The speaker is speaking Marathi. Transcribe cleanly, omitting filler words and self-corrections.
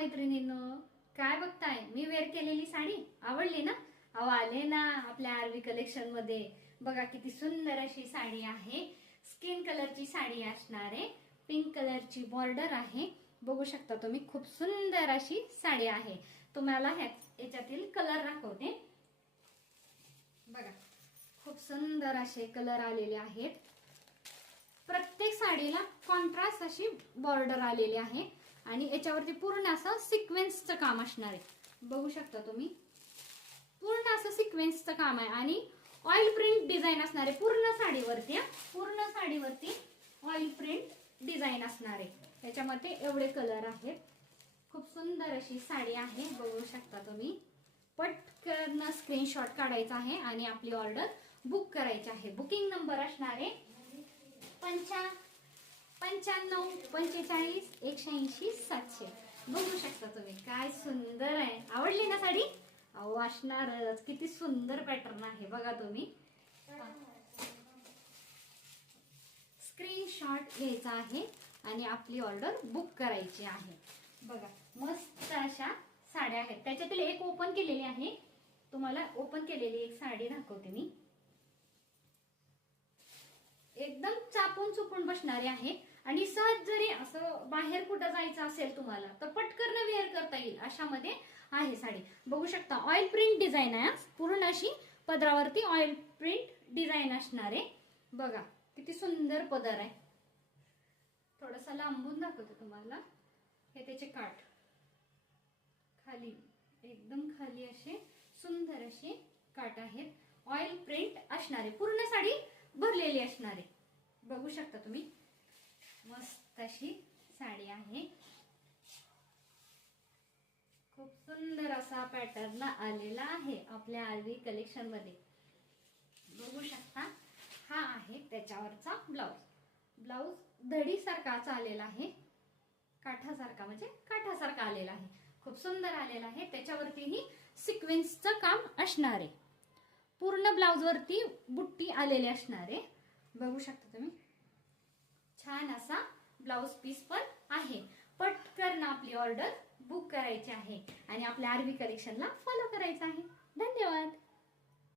मैत्रिणींनो, काय बघताय? मी वेअर केलेली साडी आवडली ना? अहो आले ना आपल्या आरवी कलेक्शन मध्ये. बघा किती सुंदर अशी साडी आहे. स्किन कलरची साडी असणार आहे. पिंक कलरची बॉर्डर आहे. बघू शकता तुम्ही, खूप सुंदर अशी साडी आहे. तुम्हाला याच्यातील कलर दाखवते. बघा खूप सुंदर असे कलर आलेले आहेत. प्रत्येक साडीला कॉन्ट्रास्ट अशी बॉर्डर आलेली आहे आणि याच्यावरती पूर्ण असं सिक्वेन्सचं काम असणार आहे. बघू शकता तुम्ही, पूर्ण असं सिक्वेन्सचं काम आहे आणि ऑइल प्रिंट डिझाईन असणार आहे पूर्ण साडीवरती. पूर्ण साडीवरती ऑइल प्रिंट डिझाईन असणार आहे. याच्यामध्ये एवढे कलर आहेत. खूप सुंदर अशी साडी आहे. बघू शकता तुम्ही. पटकन स्क्रीनशॉट काढायचा आहे आणि आपली ऑर्डर बुक करायची आहे. बुकिंग नंबर असणार आहे 95 45 180 700. बघू शकता तुम्ही, काय सुंदर आहे. आवडली ना साडी? अहो असणारच. किती सुंदर पॅटर्न आहे बघा तुम्ही. स्क्रीनशॉट घ्यायचा आहे आणि आपली ऑर्डर बुक करायची आहे. बघा मस्त अशा साड्या आहेत. त्याच्यातील एक ओपन केलेली आहे. तुम्हाला ओपन केलेली एक साडी दाखवते मी. एकदम चापून चुपून बसणारी आहे आणि सहज जरी असं बाहेर कुठं जायचं असेल तुम्हाला तर पटकन वेअर करता येईल अशामध्ये आहे साडी. बघू शकता ऑइल प्रिंट डिझाईन आहे. पूर्ण अशी पदरावरती ऑइल प्रिंट डिझाईन असणार आहे. बघा किती सुंदर पदर आहे. थोडासा लांबून दाखवते तुम्हाला. हे त्याचे काठ खाली, एकदम खाली असे सुंदर असे काठ आहेत. ऑइल प्रिंट असणार आहे. पूर्ण साडी भरलेली असणार आहे. बघू शकता तुम्ही, मस्त अशी साडी आहे. खूप सुंदर असा पॅटर्न आलेला आहे आपल्या आरवी कलेक्शन मध्ये. बघू शकता, हा आहे त्याच्यावरचा ब्लाउज. ब्लाउज धडी सारखाच आलेला आहे. काठासारखा म्हणजे काठासारखा आलेला आहे. खूप सुंदर आलेला आहे. त्याच्यावरतीही सिक्वेन्सचं काम असणार आहे. पूर्ण ब्लाउज वरती बुट्टी आलेली असणार आहे. बघू शकता तुम्ही, छान असा ब्लाउज पीस पण आहे. पटकन आपली ऑर्डर बुक करायची आहे आणि आपल्या आरवी कलेक्शनला फॉलो करायचं आहे. धन्यवाद.